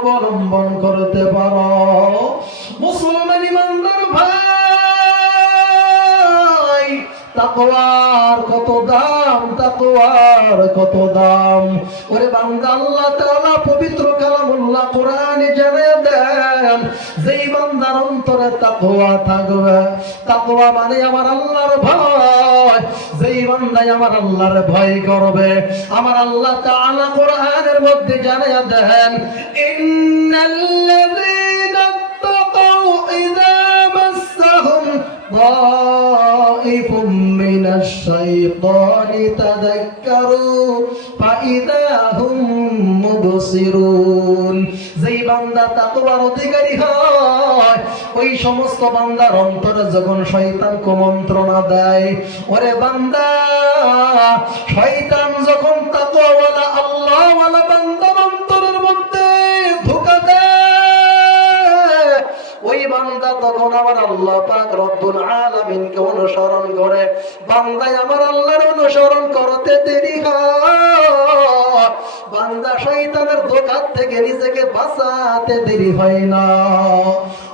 অবলম্বন করতে পারো। মুসলমান ইমানদার ভাই, তাকওয়ার কত দাম, তাকওয়ার কত দাম। ওরে বান্দা, আল্লাহ তাআলা পবিত্র কালামুল্লাহ কোরআনে জানিয়ে দেন, যেই বান্দার অন্তরে তাকওয়া থাকবে, তাকওয়া মানে আমার আল্লাহর ভয়, যেই বান্দা আমার আল্লাহর ভয় করবে, আমার আল্লাহ তাআলা কোরআনের মধ্যে জানিয়ে দেন, ইন্নাল্লাযীনা তাকাউ ইযা মাসসাহুম طائف من الشيطان تذكروا فإذا هم مبصرون। যেই বান্দা তাকওয়ার অধিকারী হয়, ওই সমস্ত বান্দার অন্তরে যখন শয়তান কুমন্ত্রণা দেয়, ওরে বান্দা, শয়তান যখন তাকওয়াওয়ালা আল্লাহওয়ালা বান্দার অন্তরের মধ্যে ধোঁকা দেয়, ওই বান্দা তখন আমার আল্লাহ পাক রব্বুল আলামিনকে অনুসরণ করে। বান্দায় আমার আল্লাহর অনুসরণ করতে দেরি হয়, বান্দা শয়তানের ধোঁকা থেকে নিজেকে বাঁচাতে দেরি হয় না।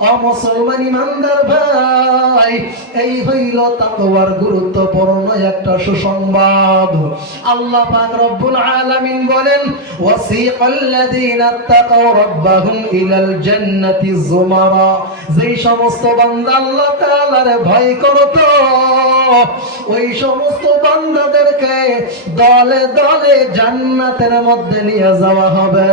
ও মুসলমান ইমানদার ভাই, এই হইল তাকওয়ার গুরুত্বপূর্ণ একটা সুসংবাদ। আল্লাহ পাক রব্বুল আলামিন বলেন, ওয়াসিকাল্লাযীনা তাকাউ রাব্বাহুম ইলাল জান্নাতি যুমারা। যেই সমস্ত বান্দা আল্লাহ তাআলার ভয় করত, ওই সমস্ত বান্দাদেরকে দলে দলে জান্নাতের মধ্যে নিয়ে যাওয়া হবে।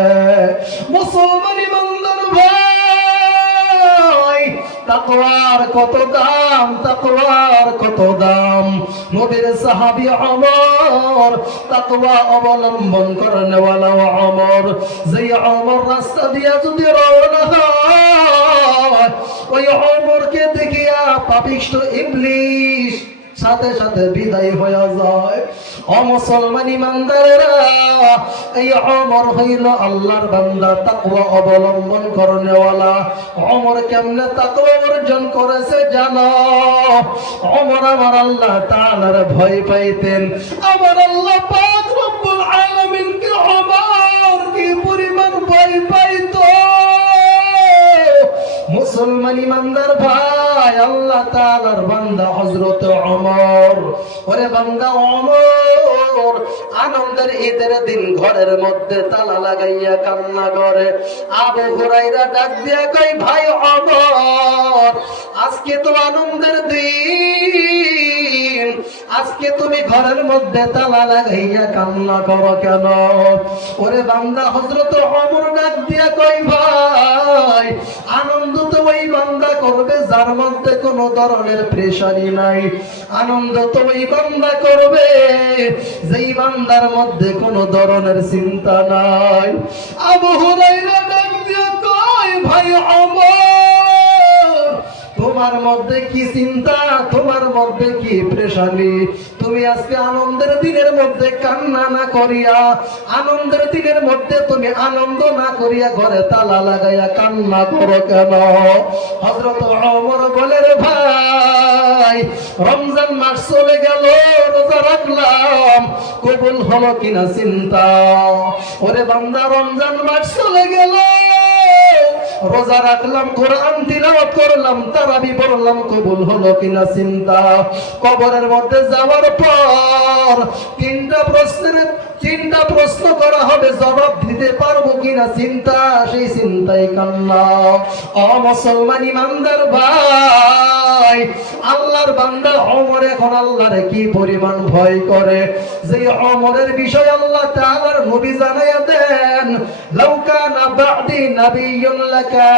মুসলমান ইমানদার ভাই, তাকওয়ার কত দাম, তাকওয়ার কত দাম। নবীর সাহাবী ওমর, তাকওয়া অবলম্বন করেনওয়ালা ওমর, যেই ওমর রাস্তা দিয়ে যদি রওনা হয়, ওই ওমরকে দেখিয়া পাপিষ্ঠ ইবলিস সাথে সাথে বিদায় হয়ে যায়। ও মুসলমান ইমানদারেরা, এই ওমর হইল আল্লাহর বান্দা, তাকওয়া অবলম্বন করেনওয়ালা। ওমর কেমনে তাকওয়া অর্জন করেছে জানো? ওমর আমার আল্লাহ তাআলার ভয় পাইতেন। আমার আল্লাহ পাক রব্বুল আলামিনকে ওমর কি পরিমাণ ভয় পাইতো। মুসলমান ইমানদার ভাই, আল্লাহ তাআলার বান্দা হযরত ওমর, ওরে বান্দা ওমর আনন্দের ঈদের দিন ঘরের মধ্যে তালা লাগাইয়া কান্না করে। আবু হুরায়রা ডাক দিয়া কয়, ভাই ওমর, আজকে তো আনন্দের দিন, আজকে তুমি ঘরের মধ্যে তালা লাগাইয়া কান্না করো কেন? ওরে বান্দা হযরত ওমর ডাক দিয়া কয়, ভাই, আনন্দ তো ওই বান্দা করবে যার মধ্যে কোনো ধরনের প্রেশারি নাই। আনন্দ তো ওই বান্দা করবে যেই বান্দার মধ্যে কোনো ধরনের চিন্তা নাই। আবু হুরায়রা ডাক দিয়া কয়, ভাই ওমর, তোমার মধ্যে কি চিন্তা, তোমার মধ্যে কি প্রেশারি? তুমি আজকে আনন্দের দিনের মধ্যে কান্না না করিয়া, আনন্দের দিনের মধ্যে তুমি আনন্দ না করিয়া ঘরে তালা লাগাইয়া কান্না করো কেন? হযরত ওমর বলে, রে ভাই, রমজান মাস চলে গেল, রোজা রাখলাম, কবুল হলো কিনা চিন্তা। ওরে বান্দা, রমজান মাস চলে গেল, রোজা রাখলাম, কোরআন তিলাওয়াত করলাম, তারাবি পড়লাম, কবুল হলো কিনা চিন্তা। কবরের মধ্যে যাওয়ার পর তিনটা প্রশ্ন করা হবে, জবাব দিতে পারবো কিনা চিন্তা, সেই চিন্তাই কান্না। ও মুসলমান ইমানদার ভাই, আল্লাহর বান্দা ওমর এখন আল্লাহরে কি পরিমাণ ভয় করে, যে ওমরের বিষয় আল্লাহ তাআলার নবী জানাইয়া দেন, লাউ কানা বা'দি নাবিয়্যুন লাকা